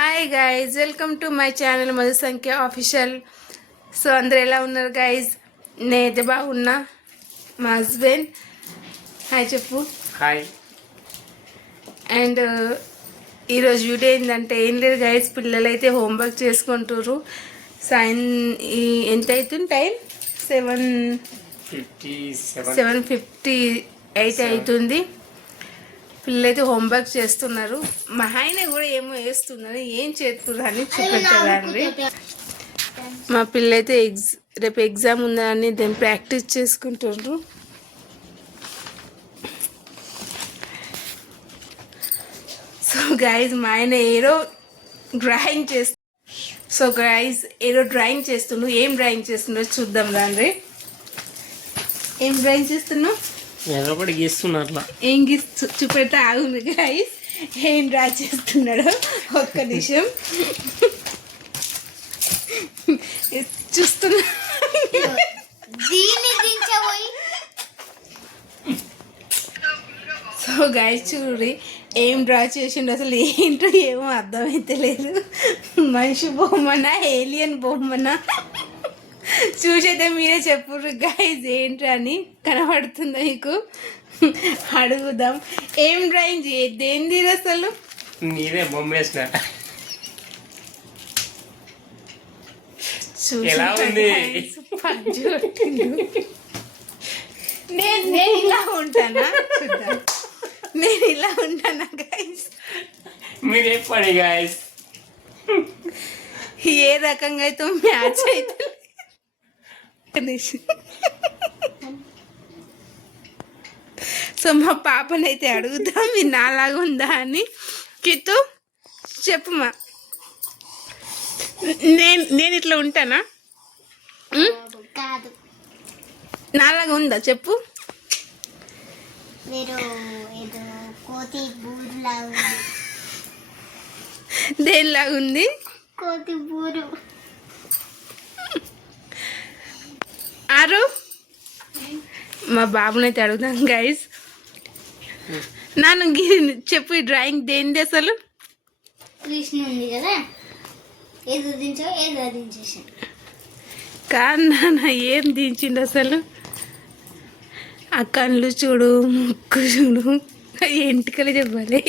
Hi guys, welcome to my channel Madhu సంఖ్య official. So అందరు ఎలా ఉన్నారు గైజ్? నేనైతే బాగున్నా. మా హస్బెండ్ హాయ్ చెప్పు. హాయ్. అండ్ ఈరోజు వీడియో ఏంటంటే ఏం లేదు గైజ్, పిల్లలు అయితే హోంవర్క్ చేసుకుంటారు. ఎంత అవుతుంది టైం? 7:58 అవుతుంది. పిల్లలైతే హోంవర్క్ చేస్తున్నారు. మా ఆయన కూడా ఏమో వేస్తున్నారు, ఏం చేస్తున్నారు అని చూపించదండి. మా పిల్లలైతే రేపు ఎగ్జామ్ ఉందని దాన్ని ప్రాక్టీస్ చేసుకుంటున్నారు. సో గైజ్ మా ఆయన ఏదో డ్రాయింగ్ చేస్తున్నాడు. ఏం డ్రాయింగ్ చేస్తున్నారో చూద్దాం రండి. ఏం డ్రాయింగ్ చేస్తున్నావు? ఏదో ఒకటి గీస్తున్నారు. ఏం చూపెడతా ఆగుంది గైస్, ఏం డ్రా చేస్తున్నాడు ఒక్క నిమిషం చూస్తున్నా. సో గైస్ చూడండి ఏం డ్రా చేసిండు, అసలు ఏంటో ఏమో అర్థమైతే లేదు. మనిషి బొమ్మనా ఏలియన్ బొమ్మనా చూసైతే మీరే చెప్పుర్రు గైజ్ ఏంట్రా అని. కనబడుతుందా మీకు? అడుగుదాం. ఏం డ్రాయింగ్ దేనిది అసలు? నీదే బొమ్మ వేసిన. నేను ఇలా ఉంటానా? చూద్దాం. నేను ఇలా ఉంటానా గైజ్? మీరే పడి గైజ్ ఏ రకంగా అయితే మ్యాచ్ అయితే. సో మా పాపనైతే అడుగుతాం మీరు నాలాగా ఉందా అని. కిత్తు చెప్పుమా, నేను ఇట్లా ఉంటానా? నాలాగా ఉందా చెప్పు. దేనిలాగా ఉంది? ఆరు మా బాబునైతే అడుగుదాం గైస్. నాన్న చెప్పు, ఈ డ్రాయింగ్ దేనిది అసలు? కృష్ణుంది కదా, కాదు నాన్న, ఏం దించిండు అసలు? ఆ కళ్ళు చూడు, ముక్కు చూడు, ఎంటికలు చెప్పాలి.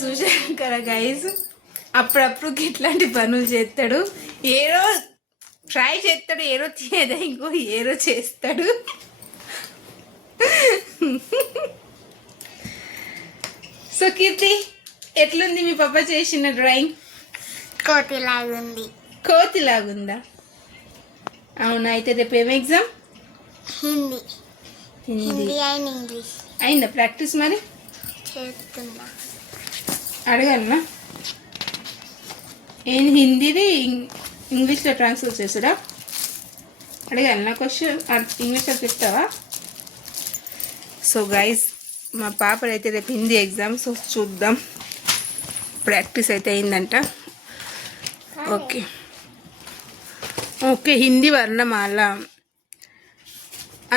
చూసాం కదా గైస్, అప్పుడప్పుడు ఇట్లాంటి పనులు చేస్తాడు. ఏరో ట్రై చేస్తాడు, ఏరో తీయదా ఇంకో ఏరో చేస్తాడు. సో కీర్తి, ఎట్లుంది మీ పాప చేసిన డ్రాయింగ్? కోతిలాగుంది. కోతిలాగుందా? అవునా, అయితే రేపు ఏం ఎగ్జామ్? Hindi and English. అయిందా ప్రాక్టీస్? మరి చేస్తున్నా. అడగాలనా? ఏం హిందీది ఇంగ్లీష్లో ట్రాన్స్ఫర్ చేసాడా? అడగాలనా క్వశ్చన్? ఇంగ్లీష్లో చెప్తావా? సో గైజ్ మా పాప అయితే రేపు హిందీ ఎగ్జామ్. సో చూద్దాం. ప్రాక్టీస్ అయితే అయిందంట. Okay okay. హిందీ వర్ణమాల: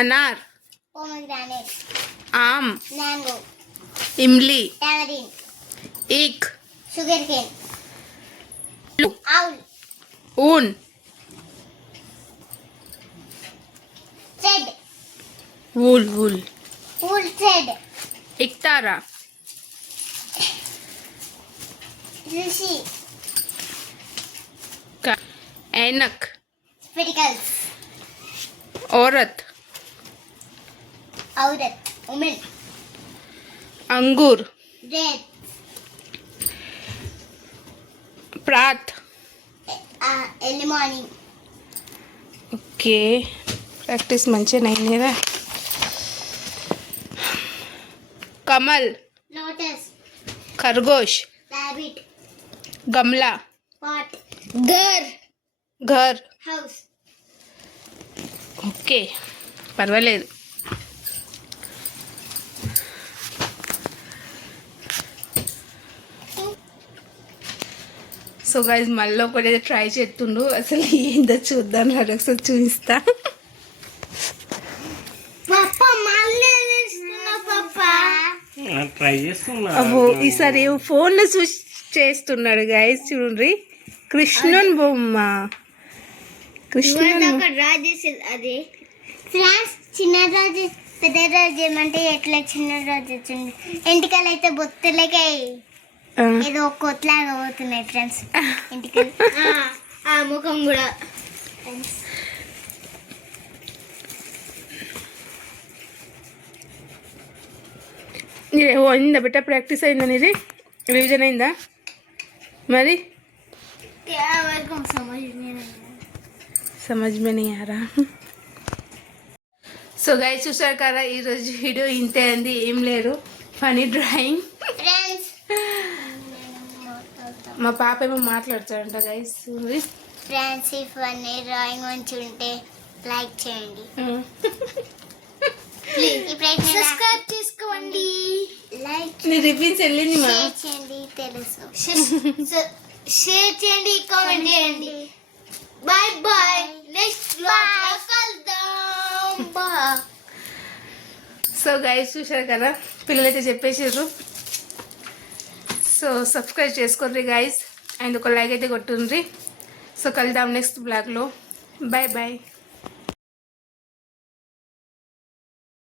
అనార్, आम, मैंगो, इमली, टैमरिन, ईख, शुगर केन, आउल, ऊन, thread, wool wool, wool thread, इकतारा, ऋषि, ऐनक, स्पेटिकल्स, औरत, औरत, वुमेन, अंगूर, रेड, प्रात. early morning, ఓకే, ప్రాక్టీస్ మంచిగా అయింది కదా. कमल, lotus, खरगोश, rabbit, गमला, pot, घर, घर. house, ఓకే, పర్వాలేదు. సో గైజ్ మళ్ళీ ఒకటి ట్రై చేస్తుండు, అసలు ఏందో చూద్దాం. ఒకసారి చూపిస్తా. పాప మళ్ళీ పాప ట్రై చేస్తున్నా అబ్బో ఈసారి ఫోన్లో చూసి చేస్తున్నాడు గైస్ చూడండి కృష్ణన్ బొమ్మ కృష్ణన్ డ్రా చేసేది అదే ఫ్రెండ్స్ చిన్న రోజు పెద్ద రోజు ఏమంటే ఎట్లా చిన్న రోజు వచ్చింది ఎంటికలు అయితే బొత్తులకే ఏదో కొట్లాగా పోతున్నాయి ఫ్రెండ్స్ ఎంటికలు ఆ ముఖం కూడా అయిందా బిడ్డ ప్రాక్టీస్ అయిందా నీది రివిజన్ అయిందా మరి వరకు समझ में नहीं आ रहा సో గైస్ చూసారు కదా ఈరోజు వీడియో ఇంతే అంది ఏం లేదు ఫనీ డ్రాయింగ్ ఫ్రెండ్స్ మా పాప ఏమో మాట్లాడుతాడంట గైస్ ఫ్రెండ్స్ ఈ ఫన్నీ డ్రాయింగ్ మంచి ఉంటే లైక్ చేయండి ప్లీజ్ సబ్స్క్రైబ్ చేసుకోండి లైక్ నీ రివ్యూస్ వెళ్ళింది మా షేర్ చేయండి తెలుసు షేర్ చేయండి కామెంట్ చేయండి బాయ్ బాయ్ నెక్స్ట్ వ్లాగ్ కలుద్దాం బాయ్ సో గైస్ చూసారు కదా పిల్లలైతే చెప్పేసారు సో సబ్స్క్రైబ్ చేసుకోండి గైస్ అండ్ ఒక లైక్ అయితే కొట్టుండ్రి సో కలుద్దాం నెక్స్ట్ బ్లాగ్లో బాయ్ బాయ్